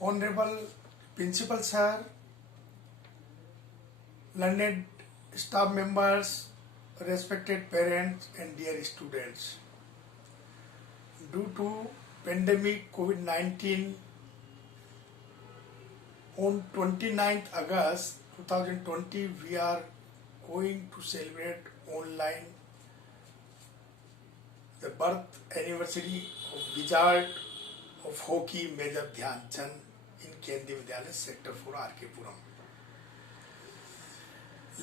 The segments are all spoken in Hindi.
Honorable Principal Sir, learned staff members, respected parents and dear students. Due to pandemic COVID-19, on 29th August 2020, we are going to celebrate online the birth anniversary of wizard of hockey Major Dhyanchand in Kendriya Vidyalaya Sector 4 R.K. Puram.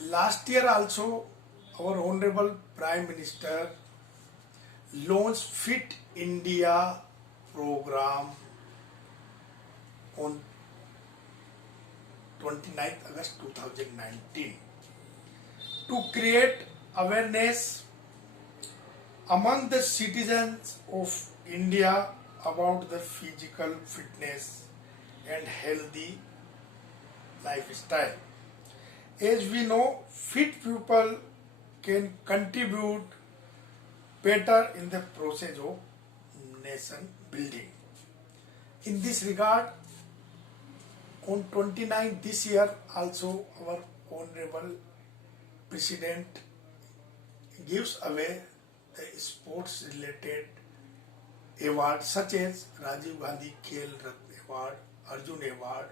Last year also our Honorable Prime Minister launched Fit India program on 29th August 2019 to create awareness among the citizens of India about the physical fitness and healthy lifestyle. As we know, fit people can contribute better in the process of nation building. In this regard, on 29th this year also our Honorable President gives away the sports related awards such as Rajiv Gandhi Khel Ratna Award, Arjun Award,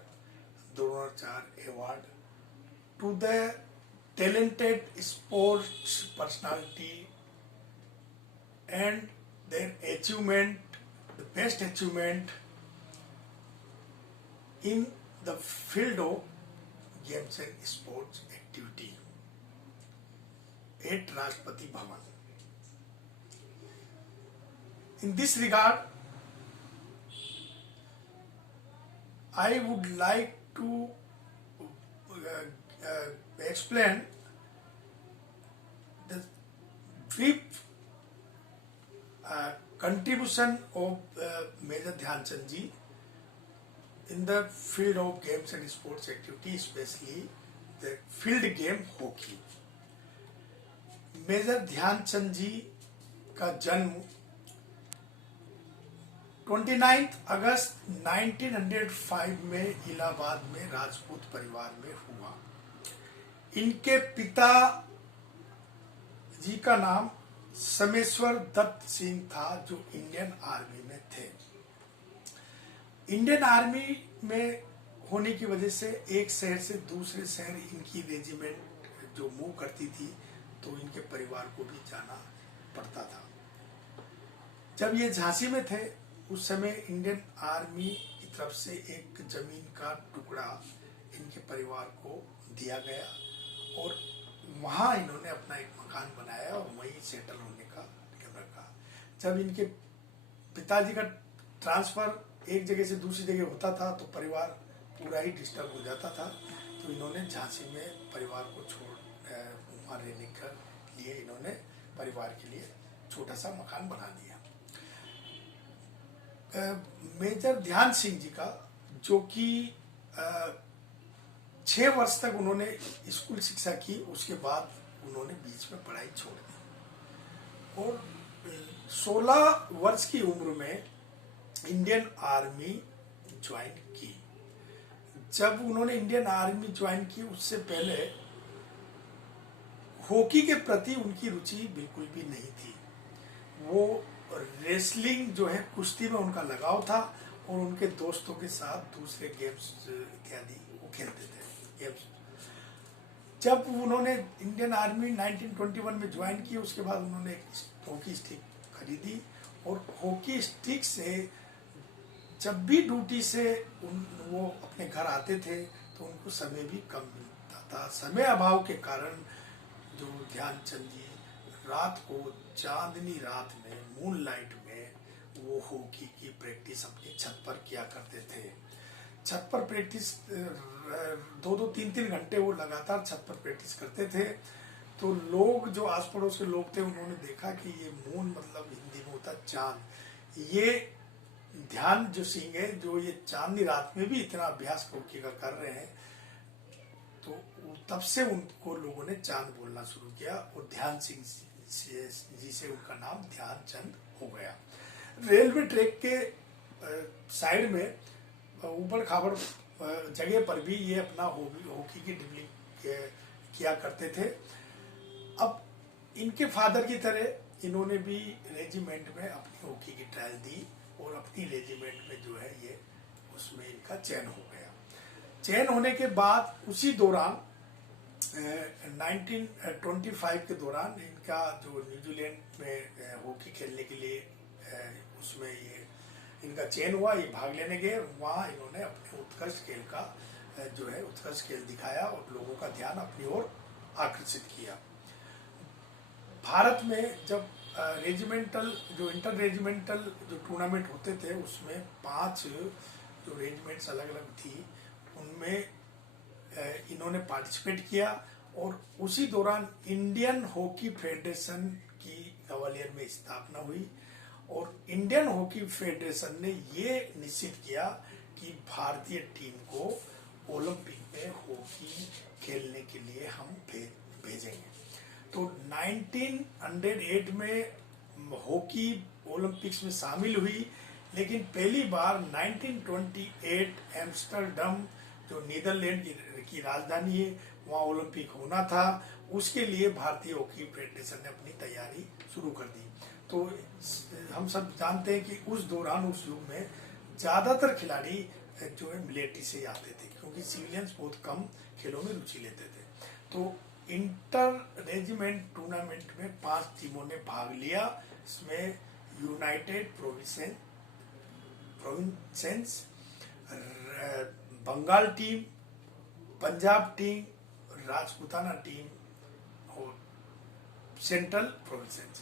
Dronacharya Award to the talented sports personality and their achievement, the best achievement in the field of games and sports activity at Rashtrapati Bhavan. In this regard, I would like to explain the brief contribution of Major Dhyanchand ji in the field of games and sports activity, especially the field game hockey. Major Dhyan Chand ji का जन्म 29 अगस्त 1905 में इलाहाबाद में राजपूत परिवार में हुआ। इनके पिता जी का नाम समेश्वर दत्त सिंह था जो इंडियन आर्मी में थे। इंडियन आर्मी में होने की वजह से एक शहर से दूसरे शहर इनकी रेजिमेंट जो मूव करती थी तो इनके परिवार को भी जाना पड़ता था। जब ये झांसी में थे उस समय इंडियन आर्मी की तरफ से एक जमीन का टुकड़ा इनके परिवार को दिया गया और वहां इन्होंने अपना एक मकान बनाया और वहीं सेटल होने का रखा। जब इनके पिताजी का ट्रांसफर एक जगह से दूसरी जगह होता था तो परिवार पूरा ही डिस्टर्ब हो जाता था, तो इन्होंने झांसी में परिवार को छोड़ वहां रहने के लिए इन्होंने परिवार के लिए छोटा सा मकान बना दिया। मेजर ध्यान सिंह जी का जो कि 6 वर्ष तक उन्होंने स्कूल शिक्षा की, उसके बाद उन्होंने बीच में पढ़ाई छोड़ दी और 16 वर्ष की उम्र में इंडियन आर्मी ज्वाइन की। जब उन्होंने इंडियन आर्मी ज्वाइन की उससे पहले हॉकी के प्रति उनकी रुचि बिल्कुल भी नहीं थी। वो रेसलिंग जो है कुश्ती में उनका लगाव था और उनके दोस्तों के साथ दूसरे गेम्स इत्यादि वो खेलते थे गेम्स। जब उन्होंने इंडियन आर्मी 1921 में ज्वाइन की उसके बाद उन्होंने एक हॉकी स्टिक खरीदी और हॉकी स्टिक से जब भी ड्यूटी से वो अपने घर आते थे तो उनको समय भी कम मिलता था। समय अभाव के कारण जो ध्यानचंद जी रात को चांदनी रात में मून लाइट में वो हॉकी की प्रैक्टिस अपनी छत पर किया करते थे। छत पर प्रैक्टिस 2-3 घंटे वो लगातार छत पर प्रैक्टिस करते थे। तो लोग जो आस पड़ोस के लोग थे उन्होंने देखा कि ये मून मतलब हिंदी में होता चांद, ये ध्यान जो सिंह है जो ये चांदनी रात में भी इतना अभ्यास हॉकी का कर रहे हैं, तो तब से उनको लोगों ने चांद बोलना शुरू किया और ध्यान सिंह जी से उनका नाम ध्यानचंद हो गया। रेलवे ट्रैक के साइड में ऊबड़ खाबड़ जगह पर भी ये अपना हॉकी की ड्रिबलिंग किया करते थे। अब इनके फादर की तरह इन्होंने भी रेजिमेंट में अपनी हॉकी की ट्रायल दी और अपनी रेजिमेंट में जो है ये उसमें इनका चयन हो गया। चयन होने के बाद उसी दौरान 1925 के दौरान इनका जो न्यूजीलैंड में हॉकी खेलने के लिए उसमें ये इनका चयन हुआ, ये भाग लेने गए। वहाँ इन्होंने अपने उत्कृष्ट खेल का जो है उत्कृष्ट खेल दिखाया और लोगों का ध्यान अपनी ओर आकर्षित किया। भारत में जब रेजिमेंटल जो इंटर रेजिमेंटल जो टूर्नामेंट होते थे उसमें 5 जो रेजिमेंट्स अलग अलग थी उनमें इन्होंने पार्टिसिपेट किया और उसी दौरान इंडियन हॉकी फेडरेशन की ग्वालियर में स्थापना हुई और इंडियन हॉकी फेडरेशन ने ये निश्चित किया कि भारतीय टीम को ओलंपिक में हॉकी खेलने के लिए हम भेजेंगे। तो 1908 में हॉकी ओलंपिक्स में शामिल हुई, लेकिन पहली बार 1928 एम्स्टर्डम जो नीदरलैंड की राजधानी है वहाँ ओलंपिक होना था। उसके लिए भारतीय हॉकी फेडरेशन ने अपनी तैयारी शुरू कर दी। तो हम सब जानते हैं कि उस दौरान उस युग में ज्यादातर खिलाड़ी जो है मिलिट्री से आते थे क्योंकि सिविलियंस बहुत कम खेलों में रुचि लेते थे। तो इंटर रेजिमेंट टूर्नामेंट में 5 टीमों ने भाग लिया। इसमें United Provinces, Bengal team, Punjab team, Rajputana team और सेंट्रल प्रोविंसेस।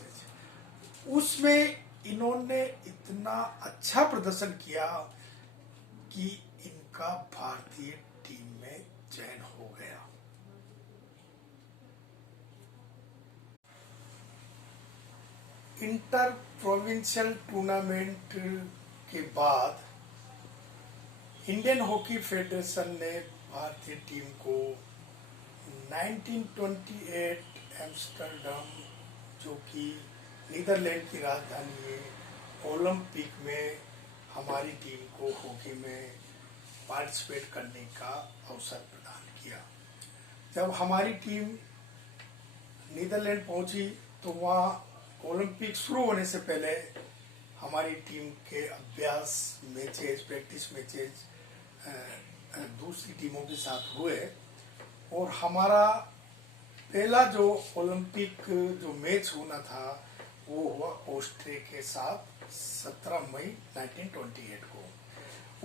उसमें इन्होंने इतना अच्छा प्रदर्शन किया कि इनका भारतीय टीम में चयन हो गया। इंटर प्रोविंशियल टूर्नामेंट के बाद इंडियन हॉकी फेडरेशन ने भारतीय टीम को 1928 एम्स्टर्डम जो कि नीदरलैंड की राजधानी है ओलंपिक में हमारी टीम को हॉकी में पार्टिसिपेट करने का अवसर प्रदान किया। जब हमारी टीम नीदरलैंड पहुंची तो वहाँ ओलंपिक शुरू होने से पहले हमारी टीम के अभ्यास मैचेस, प्रैक्टिस मैचेस दूसरी टीमों के साथ हुए और हमारा पहला जो ओलंपिक जो मैच होना था वो हुआ ऑस्ट्रिया के साथ 17 मई 1928 को।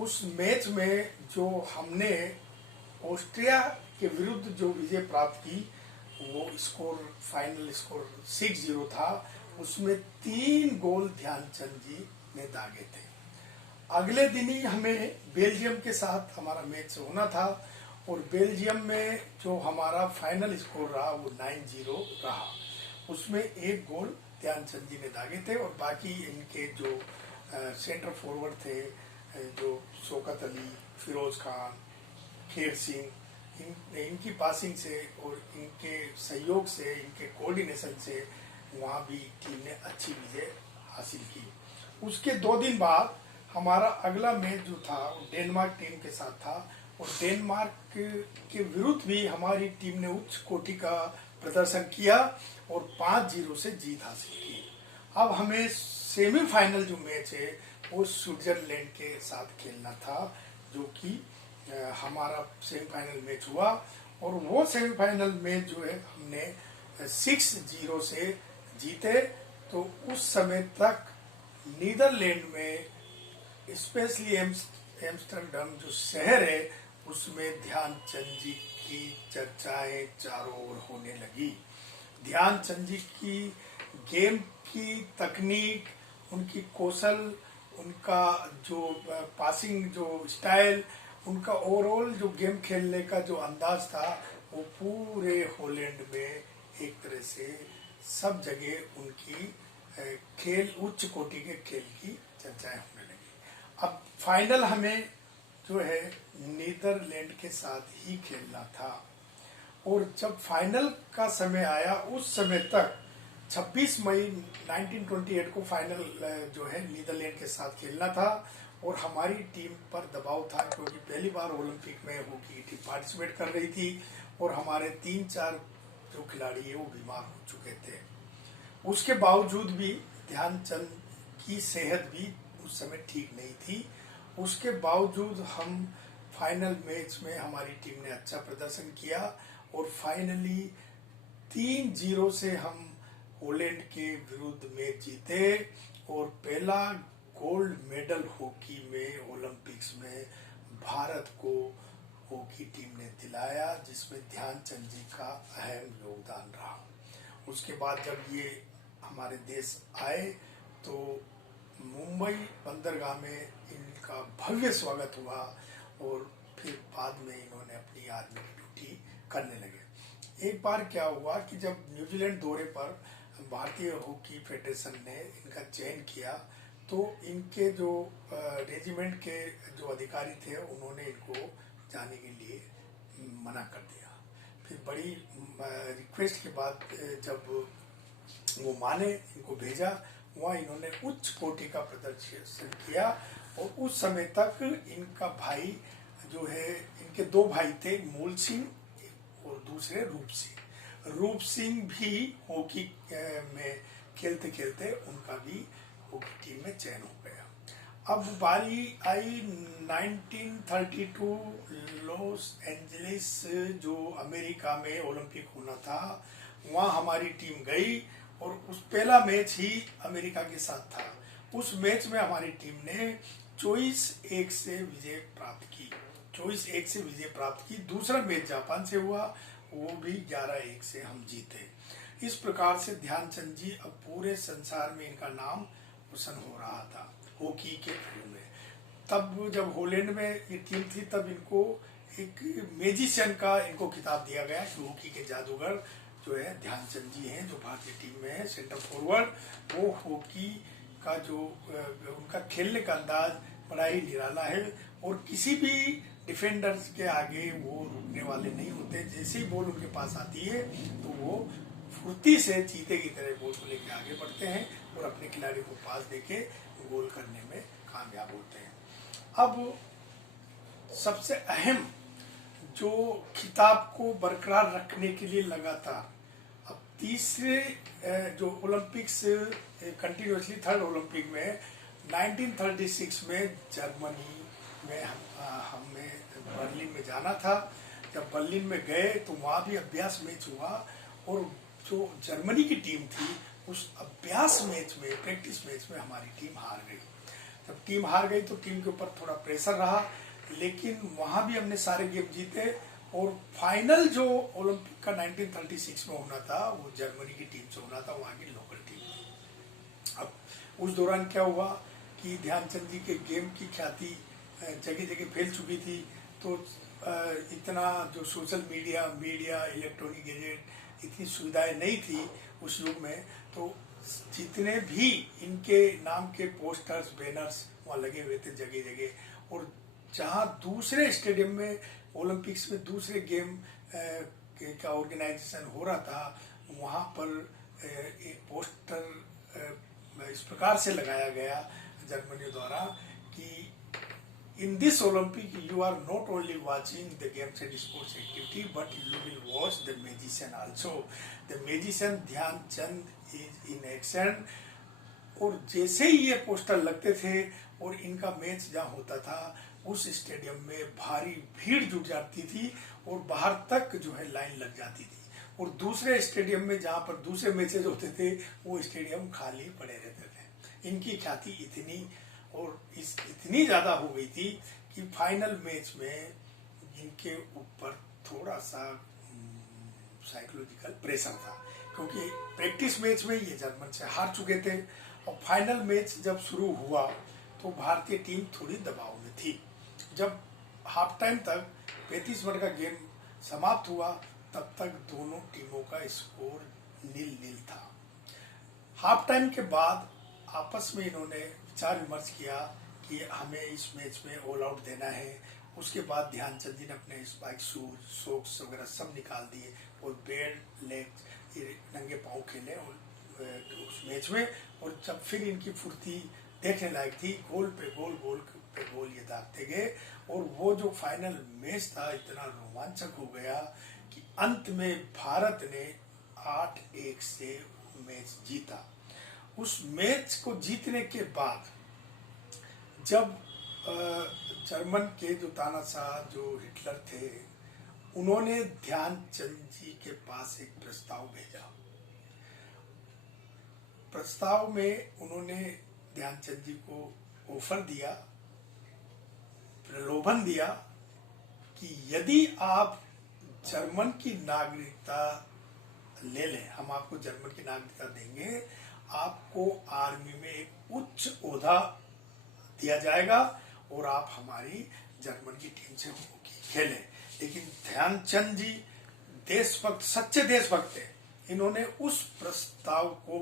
उस मैच में जो हमने ऑस्ट्रिया के विरुद्ध जो विजय प्राप्त की वो स्कोर फाइनल स्कोर 6-0 था। उसमें 3 गोल ध्यानचंद जी ने दागे थे। अगले दिन ही हमें बेल्जियम के साथ हमारा मैच होना था और बेल्जियम में जो हमारा फाइनल स्कोर रहा वो 9-0 रहा। उसमें 1 गोल ध्यानचंद जी ने दागे थे और बाकी इनके जो सेंटर फॉरवर्ड थे जो शौकत अली, फिरोज खान, खेर सिंह, इनकी पासिंग से और इनके सहयोग से, इनके कोऑर्डिनेशन से वहाँ भी टीम ने अच्छी विजय हासिल की। उसके 2 दिन बाद हमारा अगला मैच जो था वो डेनमार्क टीम के साथ था और डेनमार्क के विरुद्ध भी हमारी टीम ने उच्च कोटि का प्रदर्शन किया और 5-0 से जीत हासिल की। अब हमें सेमीफाइनल जो मैच है वो स्विट्जरलैंड के साथ खेलना था जो कि हमारा सेमीफाइनल मैच हुआ और वो सेमीफाइनल मैच जो है हमने 6-0 से जीते। तो उस समय तक नीदरलैंड में स्पेशली एम्स्टर्डम जो शहर है उसमें ध्यानचंद जी की चर्चाएं चारों ओर होने लगी। ध्यानचंद जी की गेम की तकनीक, उनकी कौशल, उनका जो पासिंग जो स्टाइल, उनका ओवरऑल जो गेम खेलने का जो अंदाज था वो पूरे हॉलैंड में एक तरह से सब जगह उनकी खेल उच्च कोटि के खेल की चर्चाएं होने लगी। अब फाइनल हमें जो है नीदरलैंड के साथ ही खेलना था और जब फाइनल का समय आया उस समय तक 26 मई 1928 को फाइनल जो है नीदरलैंड के साथ खेलना था और हमारी टीम पर दबाव था क्योंकि पहली बार ओलंपिक में हॉकी की टीम पार्टिसिपेट कर रही थी और हमारे 3-4 जो खिलाड़ी है वो बीमार हो चुके थे। उसके बावजूद भी ध्यानचंद की सेहत भी उस समय ठीक नहीं थी। उसके बावजूद हम फाइनल मैच में हमारी टीम ने अच्छा प्रदर्शन किया और फाइनली 3-0 से हम हॉलैंड के विरुद्ध मैच जीते और पहला गोल्ड मेडल हॉकी में ओलंपिक्स में भारत को हॉकी टीम ने दिलाया, जिसमें ध्यानचंद जी का अहम योगदान रहा। उसके बाद जब ये हमारे देश आए तो मुंबई बंदरगाह में इनका भव्य स्वागत हुआ और फिर बाद में इन्होंने अपनी आर्मी की ड्यूटी करने लगे। एक बार क्या हुआ कि जब न्यूजीलैंड दौरे पर भारतीय हॉकी फेडरेशन ने इनका चयन किया तो इनके जो रेजिमेंट के जो अधिकारी थे उन्होंने इनको जाने के लिए मना कर दिया। फिर बड़ी रिक्वेस्ट के बाद जब वो माने, इनको भेजा, वहाँ इन्होंने उच्च कोटि का प्रदर्शन किया और उस समय तक इनका भाई जो है, इनके 2 भाई थे, मूल सिंह और दूसरे रूप सिंह। रूप सिंह भी हॉकी में खेलते खेलते उनका भी हॉकी टीम में चयन हो गया। अब बारी आई 1932 लॉस एंजलिस जो अमेरिका में ओलंपिक होना था, वहाँ हमारी टीम गई और उस पहला मैच ही अमेरिका के साथ था। उस मैच में हमारी टीम ने 24-1 से विजय प्राप्त की। 24-1 से विजय प्राप्त की। दूसरा मैच जापान से हुआ, वो भी 11-1 से हम जीते। इस प्रकार से ध्यानचंद जी अब पूरे संसार में इनका नाम रोशन हो रहा था हॉकी के फील्ड में। तब जब हॉलैंड में ये टीम थी तब इनको एक मैजिशियन का इनको खिताब दिया गया कि हॉकी के जादूगर जो है ध्यानचंद जी हैं, जो भारतीय टीम में है सेंटर फॉरवर्ड। वो हॉकी का जो उनका खेलने का अंदाज बड़ा ही निराला है और किसी भी डिफेंडर्स के आगे वो रुकने वाले नहीं होते। जैसे ही बॉल उनके पास आती है तो वो फुर्ती से चीते की तरह बॉल को लेकर आगे बढ़ते हैं और अपने खिलाड़ी को पास देके गोल करने में कामयाब होते हैं। अब सबसे अहम जो खिताब को बरकरार रखने के लिए लगातार अब तीसरे जो ओलंपिक्स कंटिन्यूसली थर्ड ओलंपिक में 1936 में जर्मनी में हमें बर्लिन में जाना था। जब बर्लिन में गए तो वहाँ भी अभ्यास मैच हुआ और जो जर्मनी की टीम थी उस अभ्यास मैच में, प्रैक्टिस मैच में हमारी टीम हार गई। जब टीम हार गई तो टीम के ऊपर थोड़ा प्रेशर रहा, लेकिन वहाँ भी हमने सारे गेम जीते और फाइनल जो ओलंपिक का 1936 में होना था वो जर्मनी की टीम से होना था, वहाँ की लोकल टीम। अब उस दौरान क्या हुआ कि ध्यानचंद जी के गेम की ख्याति जगह जगह फैल चुकी थी, तो इतना जो सोशल मीडिया इलेक्ट्रॉनिक गैजेट इतनी सुविधाएं नहीं थी उस युग में, तो जितने भी इनके नाम के पोस्टर्स बैनर्स वहाँ लगे हुए थे जगह जगह। और जहाँ दूसरे स्टेडियम में ओलंपिक्स में दूसरे गेम का ऑर्गेनाइजेशन हो रहा था, वहाँ पर एक पोस्टर इस प्रकार से लगाया गया जर्मनी द्वारा कि in this Olympic you are not only watching the games and sports activity but you will watch the magician also. The magician Dhyanchand is in action। और जैसे ही ये पोस्टर लगते थे और इनका मैच जहाँ होता था उस स्टेडियम में भारी भीड़ जुट जाती थी और बाहर तक जो है लाइन लग जाती थी। और दूसरे स्टेडियम में जहाँ पर दूसरे मैचेज होते थे वो स्टेडियम खाली पड़े रहते थे। इनकी ख्याति इतनी ज्यादा हो गई थी कि फाइनल मैच में इनके ऊपर थोड़ा सा साइकोलॉजिकल प्रेशर था, क्योंकि प्रैक्टिस मैच में ये जर्मन से हार चुके थे और फाइनल मैच जब शुरू हुआ तो भारतीय टीम थोड़ी दबाव में थी। जब हाफ टाइम तक 35 मिनट का गेम समाप्त हुआ तब तक दोनों टीमों का स्कोर 0-0 था। हाफ टाइम के बाद आपस में इन्होंने विचार विमर्श किया कि हमें इस मैच में ऑल आउट देना है। उसके बाद ध्यानचंद जी ने अपने स्पाइक शूज सॉक्स वगैरह सब निकाल दिए और बेड लेग नंगे पाँव खेले उस मैच में। और जब फिर इनकी फुर्ती देखने लायक थी, गोल पे गोल पे गोल ये दागते गए और वो जो फाइनल मैच था इतना रोमांचक हो गया कि अंत में भारत ने 8-1 से मैच जीता। उस मैच को जीतने के बाद जब जर्मन के जो तानाशाह जो हिटलर थे उन्होंने ध्यानचंद जी के पास एक प्रस्ताव भेजा। प्रस्ताव में उन्होंने ध्यानचंद जी को ऑफर दिया, प्रलोभन दिया कि यदि आप जर्मन की नागरिकता ले लें, हम आपको जर्मन की नागरिकता देंगे, आपको आर्मी में एक उच्च ओहदा दिया जाएगा और आप हमारी जर्मन की टीम से हॉकी खेलें। लेकिन ध्यानचंद जी देशभक्त, सच्चे देशभक्त थे, इन्होंने उस प्रस्ताव को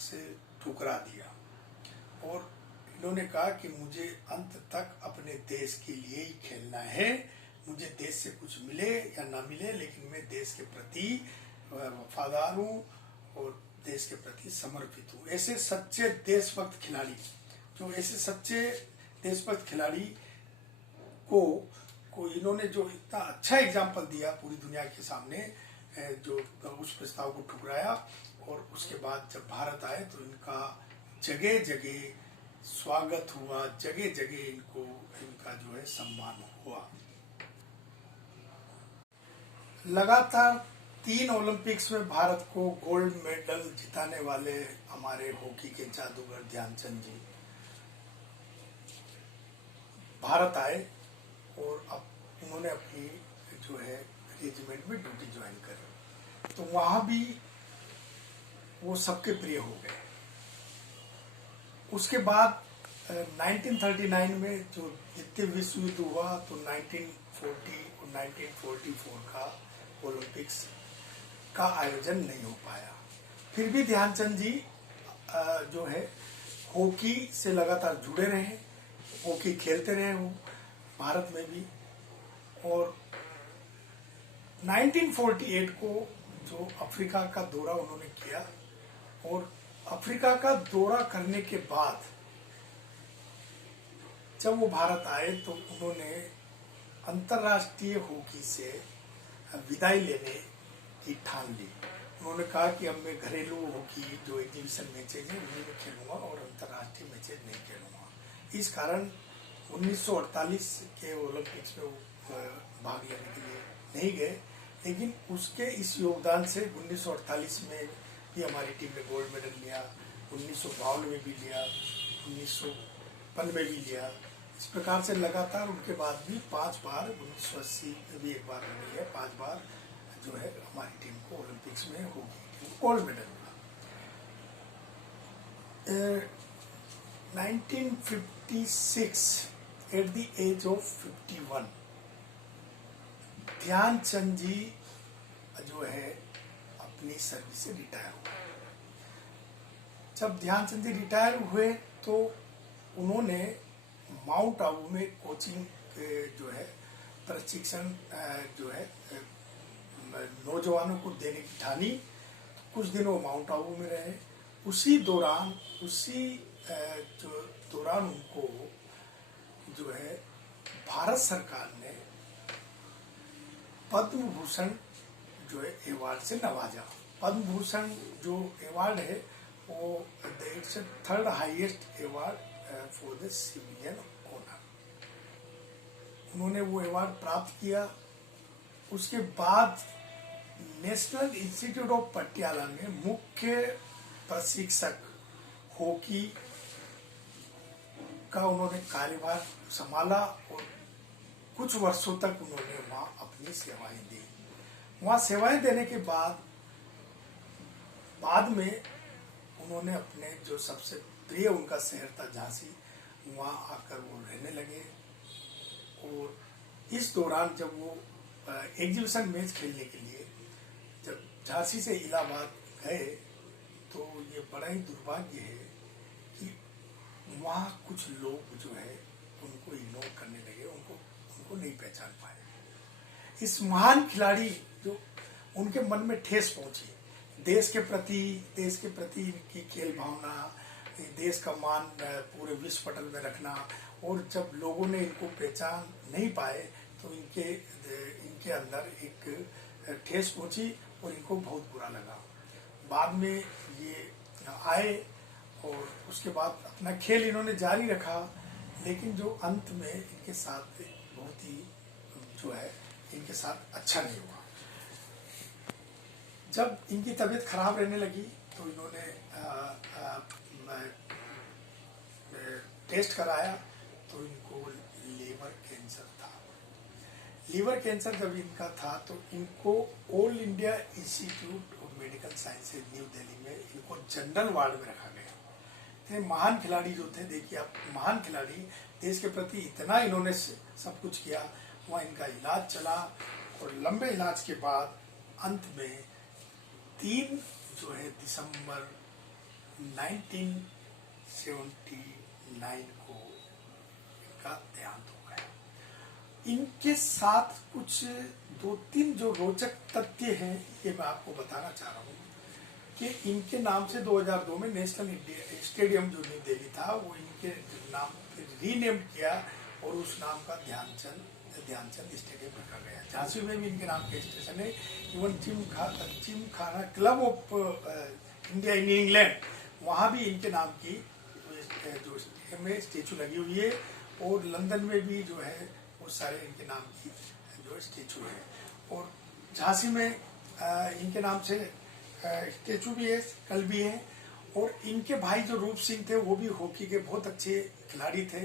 से ठुकरा दिया और इन्होंने कहा कि मुझे अंत तक अपने देश के लिए ही खेलना है, मुझे देश से कुछ मिले या ना मिले, लेकिन मैं देश के प्रति वफादार हूँ और देश के प्रति समर्पित हूँ। ऐसे सच्चे देशभक्त खिलाड़ी, जो ऐसे सच्चे देशभक्त खिलाड़ी को इन्होंने जो इतना अच्छा एग्जाम्पल दिया पूरी दुनिया के सामने, जो उस प्रस्ताव को ठुकराया और उसके बाद जब भारत आए तो इनका जगह जगह स्वागत हुआ, जगह जगह इनका जो है सम्मान हुआ। लगातार 3 ओलंपिक्स में भारत को गोल्ड मेडल जिताने वाले हमारे हॉकी के जादूगर ध्यानचंद जी भारत आए और अब उन्होंने अपनी जो है रेजिमेंट में ड्यूटी ज्वाइन करी, तो वहां भी वो सबके प्रिय हो गए। उसके बाद 1939 में जो द्वितीय विश्व युद्ध हुआ तो 1940 और 1944 का ओलंपिक्स का आयोजन नहीं हो पाया। फिर भी ध्यानचंद जी जो है हॉकी से लगातार जुड़े रहे, हॉकी खेलते रहे वो भारत में भी। और 1948 को जो अफ्रीका का दौरा उन्होंने किया और अफ्रीका का दौरा करने के बाद जब वो भारत आए तो उन्होंने अंतर्राष्ट्रीय हॉकी से विदाई लेने की ठान ली। उन्होंने कहा कि अब मैं घरेलू हॉकी जो एग्जीबिशन मैचेज है उन्हीं में खेलूंगा और अंतर्राष्ट्रीय मैचेज नहीं खेलूंगा। इस कारण 1948 के ओलंपिक्स में वो भाग लेने के लिए नहीं गए, लेकिन उसके इस योगदान से 1948 में भी हमारी टीम ने गोल्ड मेडल लिया, 1952 में भी लिया, 1995 में भी लिया। इस प्रकार से लगातार उनके बाद भी 5 बार, 1980 में भी एक बार मिली है, 5 बार जो है हमारी टीम को ओलंपिक्स में होगी गोल्ड मेडल मिला। 1956 at the age of 51 Dhyan Chand ji जो है अपनी सर्विस से रिटायर हुए। जब ध्यानचंद जी रिटायर हुए तो उन्होंने माउंट आबू में कोचिंग जो है प्रशिक्षण जो है नौजवानों को देने की ठानी। कुछ दिन वो माउंट आबू में रहे। उसी दौरान उनको जो है भारत सरकार ने पद्म भूषण जो है अवार्ड से नवाजा। पद्म भूषण जो अवार्ड है वो it's 3rd highest award for the civilian honour. उन्होंने वो अवार्ड प्राप्त किया। उसके बाद नेशनल इंस्टीट्यूट ऑफ पटियाला में मुख्य प्रशिक्षक हॉकी का उन्होंने कार्यभार संभाला और कुछ वर्षों तक उन्होंने वहां अपनी सेवाएं दी। वहां सेवाएं देने के बाद में उन्होंने अपने जो सबसे प्रिय उनका शहर था झांसी, वहां आकर वो रहने लगे। और इस दौरान जब वो एग्जीबिशन मैच खेलने के लिए जब झांसी से इलाहाबाद गए तो ये बड़ा ही दुर्भाग्य है कि वहाँ कुछ लोग जो है उनको इग्नोर करने लगे, उनको नहीं पहचान पाए। इस महान खिलाड़ी जो उनके मन में ठेस पहुंची, देश के प्रति इनकी खेल भावना, देश का मान पूरे विश्व पटल में रखना, और जब लोगों ने इनको पहचान नहीं पाए तो इनके अंदर एक ठेस पहुंची और इनको बहुत बुरा लगा। बाद में ये आए और उसके बाद अपना खेल इन्होंने जारी रखा, लेकिन जो अंत में इनके साथ बहुत ही जो है इनके साथ अच्छा नहीं हुआ। जब इनकी तबीयत खराब रहने लगी तो इन्होंने टेस्ट कराया तो इनको लीवर कैंसर था। लीवर कैंसर जब इनका था तो इनको all India institute of medical sciences new Delhi में इनको जनरल वार्ड में रखा गया। तो महान खिलाड़ी जो थे, देखिए आप, महान खिलाड़ी, देश के प्रति इतना इन्होंने सब कुछ किया, वहाँ इनका इलाज चला और लंबे इलाज के बाद अंत में 3 जो है दिसंबर 1979 को इनका देहांत हो गया। इनके साथ कुछ 2-3 जो रोचक तथ्य हैं ये मैं आपको बताना चाह रहा हूँ कि इनके नाम से 2002 में नेशनल स्टेडियम जो न्यू दिल्ली था वो इनके नाम रीनेम किया और उस नाम का ध्यानचंद स्टेडियम रखा गया। झांसी में भी इनके नाम का स्टेशन है। Even Gymkhana club of India in England, वहाँ भी इनके नाम की जो स्टेडियम में स्टेचू लगी हुई है, और लंदन में भी जो है वो सारे इनके नाम की जो स्टेचू है, और झांसी में इनके नाम से स्टेचू भी है, कल भी है। और इनके भाई जो रूप सिंह थे वो भी हॉकी के बहुत अच्छे खिलाड़ी थे।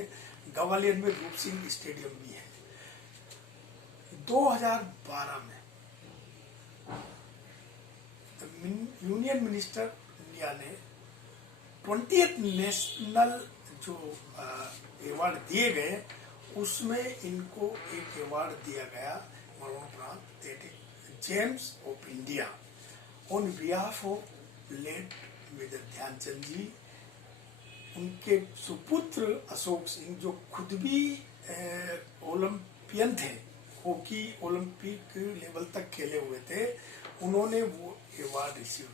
ग्वालियर में रूप सिंह स्टेडियम भी है। 2012 में यूनियन मिनिस्टर इंडिया ने 20th नेशनल जो अवार्ड दिए गए उसमें इनको एक अवार्ड दिया गया मरणोपरांत, Gems of India on behalf of late major Dhyan Chand ji. उनके सुपुत्र अशोक सिंह जो खुद भी ओलंपियन थे, हॉकी ओलंपिक लेवल तक खेले हुए थे, उन्होंने वो अवार्ड रिसीव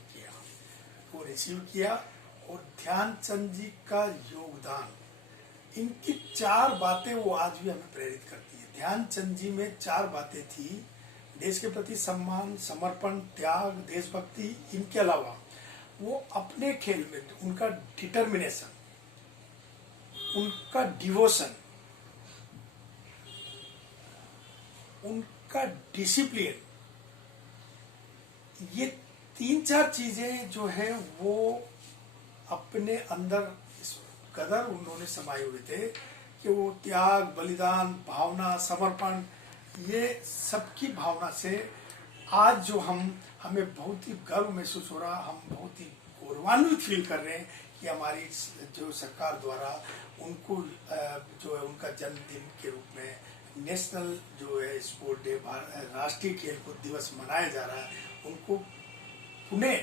किया। और ध्यानचंद जी का योगदान, इनकी 4 बातें वो आज भी हमें प्रेरित करती है। ध्यानचंद जी में 4 बातें थी: देश के प्रति सम्मान, समर्पण, त्याग, देशभक्ति। इनके अलावा वो अपने खेल में उनका डिटर्मिनेशन, उनका डिवोशन, उनका डिसिप्लिन, ये 3-4 चीजें जो है वो अपने अंदर इस कदर उन्होंने समाये हुए थे कि वो त्याग, बलिदान, भावना, समर्पण, ये सबकी भावना से आज जो हमें बहुत ही गर्व महसूस हो रहा, हम बहुत ही गौरवान्वित फील कर रहे हैं कि हमारी जो सरकार द्वारा उनको जो है उनका जन्मदिन के रूप में नेशनल जो है स्पोर्ट डे, राष्ट्रीय खेलकूद दिवस मनाया जा रहा है। उनको पुनः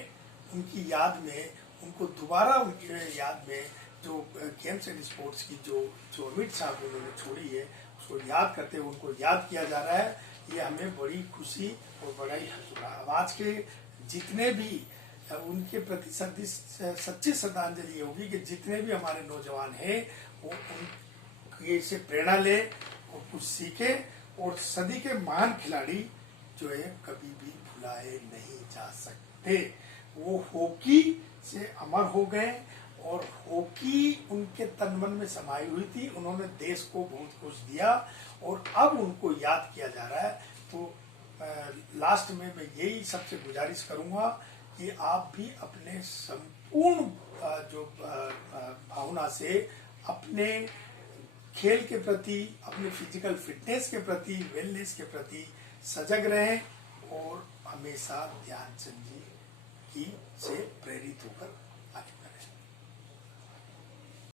उनकी याद में, उनको दोबारा उनकी याद में जो गेम्स एंड स्पोर्ट्स की जो अमिट साहब उन्होंने छोड़ी है उसको याद करते हुए उनको याद किया जा रहा है। ये हमें बड़ी खुशी और बड़ा ही हर्ष हुआ। अब आज के जितने भी उनके प्रति सच्ची श्रद्धांजलि होगी कि जितने भी हमारे नौजवान हैं वो उनके से प्रेरणा ले और कुछ सीखे, और सदी के महान खिलाड़ी जो है कभी भी भुलाए नहीं जा सकते। वो हॉकी से अमर हो गए और हॉकी उनके तन मन में समाई हुई थी। उन्होंने देश को बहुत कुछ दिया और अब उनको याद किया जा रहा है। तो लास्ट में मैं यही सबसे गुजारिश करूंगा कि आप भी अपने संपूर्ण जो भावना से अपने खेल के प्रति, अपने फिजिकल फिटनेस के प्रति, वेलनेस के प्रति सजग रहें और हमेशा ध्यानचंद जी की से प्रेरित होकर